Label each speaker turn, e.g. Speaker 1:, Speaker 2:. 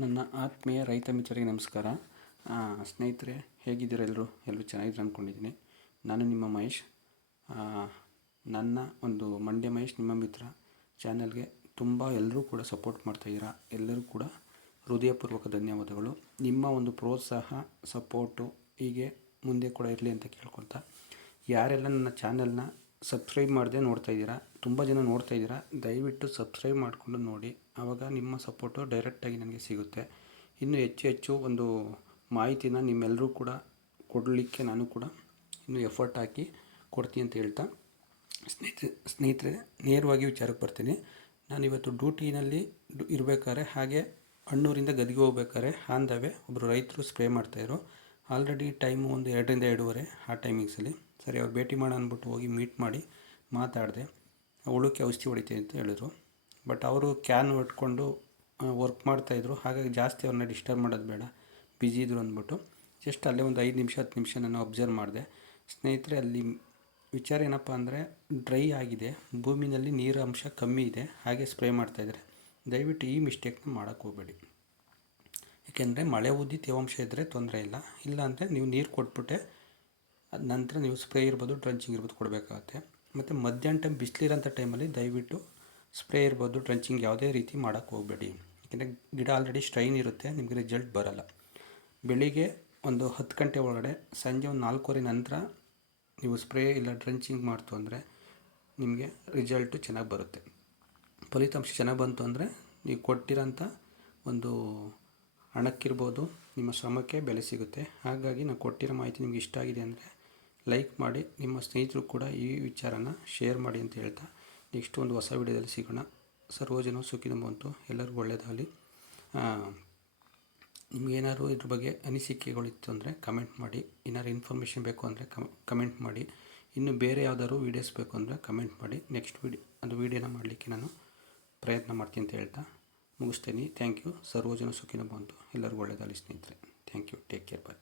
Speaker 1: ನನ್ನ ಆತ್ಮೀಯ ರೈತ ಮಿತ್ರರಿಗೆ ನಮಸ್ಕಾರ. ಸ್ನೇಹಿತರೆ, ಹೇಗಿದ್ದೀರ ಎಲ್ಲರೂ? ಎಲ್ಲರೂ ಚೆನ್ನಾಗಿದ್ರು ಅಂದ್ಕೊಂಡಿದ್ದೀನಿ ನಾನು ನಿಮ್ಮ ಮಹೇಶ್. ನನ್ನ ಒಂದು ಮಂಡ್ಯ ಮಹೇಶ್, ನಿಮ್ಮ ಮಿತ್ರ ಚಾನೆಲ್ಗೆ ತುಂಬ ಎಲ್ಲರೂ ಕೂಡ ಸಪೋರ್ಟ್ ಮಾಡ್ತಾಯಿದ್ದೀರಾ ಎಲ್ಲರೂ ಕೂಡ ಹೃದಯಪೂರ್ವಕ ಧನ್ಯವಾದಗಳು. ನಿಮ್ಮ ಒಂದು ಪ್ರೋತ್ಸಾಹ, ಸಪೋರ್ಟು ಹೀಗೆ ಮುಂದೆ ಕೂಡ ಇರಲಿ ಅಂತ ಕೇಳ್ಕೊಳ್ತಾ, ಯಾರೆಲ್ಲ ನನ್ನ ಚಾನಲ್ನ ಸಬ್ಸ್ಕ್ರೈಬ್ ಮಾಡದೆ ನೋಡ್ತಾ ಇದ್ದೀರಾ? ತುಂಬ ಜನ ನೋಡ್ತಾ ಇದ್ದೀರಾ? ದಯವಿಟ್ಟು ಸಬ್ಸ್ಕ್ರೈಬ್ ಮಾಡಿಕೊಂಡು ನೋಡಿ. ಆವಾಗ ನಿಮ್ಮ ಸಪೋರ್ಟು ಡೈರೆಕ್ಟಾಗಿ ನನಗೆ ಸಿಗುತ್ತೆ. ಇನ್ನು ಹೆಚ್ಚು ಹೆಚ್ಚು ಒಂದು ಮಾಹಿತಿನ ನಿಮ್ಮೆಲ್ಲರೂ ಕೂಡ ಕೊಡಲಿಕ್ಕೆ ನಾನು ಕೂಡ ಇನ್ನೂ ಎಫರ್ಟ್ ಹಾಕಿ ಕೊಡ್ತೀನಿ ಅಂತ ಹೇಳ್ತಾ. ಸ್ನೇಹಿತರೆ ಸ್ನೇಹಿತರೆ, ನೇರವಾಗಿ ವಿಚಾರಕ್ಕೆ ಬರ್ತೀನಿ. ನಾನು ಇವತ್ತು ಡ್ಯೂಟಿನಲ್ಲಿ ಇರಬೇಕಾದ್ರೆ ಹಾಗೆ ಅಣ್ಣೂರಿಂದ ಗದಿಗೆ ಹೋಗ್ಬೇಕಾದ್ರೆ ಆನ್ ದ ಒಬ್ಬರು ರೈತರು ಸ್ಪ್ರೇ ಮಾಡ್ತಾಯಿದ್ರು ಆಲ್ರೆಡಿ ಟೈಮು ಒಂದು ಎರಡರಿಂದ ಎರಡೂವರೆ ಆ ಟೈಮಿಂಗ್ಸಲ್ಲಿ. ಸರಿ, ಅವ್ರು ಭೇಟಿ ಮಾಡೋಣ ಅಂದ್ಬಿಟ್ಟು ಹೋಗಿ ಮೀಟ್ ಮಾಡಿ ಮಾತಾಡಿದೆ. ಉಳುಕ್ಕೆ ಔಷಧಿ ಹೊಡಿತೀನಿ ಅಂತ ಹೇಳಿದ್ರು. ಬಟ್ ಅವರು ಕ್ಯಾನ್ ಇಟ್ಕೊಂಡು ವರ್ಕ್ ಮಾಡ್ತಾಯಿದ್ರು ಹಾಗಾಗಿ ಜಾಸ್ತಿ ಅವ್ರನ್ನ ಡಿಸ್ಟರ್ಬ್ ಮಾಡೋದು ಬೇಡ. ಬ್ಯುಸಿ ಇದ್ರು ಅಂದ್ಬಿಟ್ಟು. ಜಸ್ಟ್ ಅಲ್ಲೇ ಒಂದು ಐದು ನಿಮಿಷ, ಹತ್ತು ನಿಮಿಷ ನಾನು ಅಬ್ಸರ್ವ್ ಮಾಡಿದೆ. ಸ್ನೇಹಿತರೆ, ಅಲ್ಲಿ ವಿಚಾರ ಏನಪ್ಪ ಅಂದರೆ, ಡ್ರೈ ಆಗಿದೆ. ಭೂಮಿನಲ್ಲಿ ನೀರು ಅಂಶ ಕಮ್ಮಿ ಇದೆ. ಹಾಗೆ ಸ್ಪ್ರೇ ಮಾಡ್ತಾಯಿದ್ದಾರೆ ದಯವಿಟ್ಟು ಈ ಮಿಸ್ಟೇಕ್ನ ಮಾಡೋಕ್ಕೆ ಹೋಗಬೇಡಿ. ಏಕೆಂದರೆ ಮಳೆ ಉದ್ದಿ ತೇವಾಂಶ ಇದ್ದರೆ ತೊಂದರೆ ಇಲ್ಲ. ಇಲ್ಲ ಅಂದರೆ ನೀವು ನೀರು ಕೊಟ್ಬಿಟ್ಟೆ, ಅದ ನಂತರ ನೀವು ಸ್ಪ್ರೇ ಇರ್ಬೋದು, ಡ್ರಂಚಿಂಗ್ ಇರ್ಬೋದು ಕೊಡಬೇಕಾಗತ್ತೆ. ಮತ್ತು ಮಧ್ಯಾಹ್ನ ಟೈಮ್ ಬಿಸಿಲಿರೋಂಥ ಟೈಮಲ್ಲಿ ದಯವಿಟ್ಟು ಸ್ಪ್ರೇ ಇರ್ಬೋದು, ಡ್ರಂಚಿಂಗ್ ಯಾವುದೇ ರೀತಿ ಮಾಡೋಕ್ಕೆ ಹೋಗಬೇಡಿ. ಯಾಕೆಂದರೆ ಗಿಡ ಆಲ್ರೆಡಿ ಸ್ಟ್ರೈನ್ ಇರುತ್ತೆ, ನಿಮಗೆ ರಿಸಲ್ಟ್ ಬರಲ್ಲ. ಬೆಳಿಗ್ಗೆ ಒಂದು ಹತ್ತು ಗಂಟೆ ಒಳಗಡೆ, ಸಂಜೆ ಒಂದು ನಾಲ್ಕೂವರೆ ನಂತರ ನೀವು ಸ್ಪ್ರೇ ಇಲ್ಲ ಡ್ರಂಚಿಂಗ್ ಮಾಡ್ತು ಅಂದರೆ ನಿಮಗೆ ರಿಸಲ್ಟು ಚೆನ್ನಾಗಿ ಬರುತ್ತೆ. ಫಲಿತಾಂಶ ಚೆನ್ನಾಗಿ ಬಂತು ಅಂದರೆ ನೀವು ಕೊಟ್ಟಿರೋಂಥ ಒಂದು ಹಣಕ್ಕಿರ್ಬೋದು, ನಿಮ್ಮ ಶ್ರಮಕ್ಕೆ ಬೆಲೆ ಸಿಗುತ್ತೆ. ಹಾಗಾಗಿ ನಾನು ಕೊಟ್ಟಿರೋ ಮಾಹಿತಿ ನಿಮ್ಗೆ ಇಷ್ಟ ಆಗಿದೆ ಅಂದರೆ ಲೈಕ್ ಮಾಡಿ, ನಿಮ್ಮ ಸ್ನೇಹಿತರು ಕೂಡ ಈ ವಿಚಾರನ ಶೇರ್ ಮಾಡಿ ಅಂತ ಹೇಳ್ತಾ ನೆಕ್ಸ್ಟ್ ಒಂದು ಹೊಸ ವಿಡಿಯೋದಲ್ಲಿ ಸಿಗೋಣ. ಸರ್ವಜನ ಸುಖಿನ ಬಂತು ಎಲ್ಲರಿಗೂ ಒಳ್ಳೆಯದಾಗಲಿ. ನಿಮಗೇನಾದ್ರು ಇದ್ರ ಬಗ್ಗೆ ಅನಿಸಿಕೆಗಳಿತ್ತು ಅಂದರೆ ಕಮೆಂಟ್ ಮಾಡಿ, ಏನಾದ್ರು ಇನ್ಫಾರ್ಮೇಷನ್ ಬೇಕು ಅಂದರೆ ಕಮೆಂಟ್ ಮಾಡಿ, ಇನ್ನು ಬೇರೆ ಯಾವ್ದಾದ್ರು ವೀಡಿಯೋಸ್ ಬೇಕು ಅಂದರೆ ಕಮೆಂಟ್ ಮಾಡಿ, ನೆಕ್ಸ್ಟ್ ವಿಡಿ, ಅದು ವೀಡಿಯೋನ ಮಾಡಲಿಕ್ಕೆ ನಾನು ಪ್ರಯತ್ನ ಮಾಡ್ತೀನಿ ಅಂತ ಹೇಳ್ತಾ ಮುಗಿಸ್ತೀನಿ. ಥ್ಯಾಂಕ್ ಯು ಸರ್ವಜನ ಸುಖಿನ ಬಂತು. ಎಲ್ಲರಿಗೂ ಒಳ್ಳೆಯದಾಗಲಿ ಸ್ನೇಹಿತರೆ. Thank you take care bye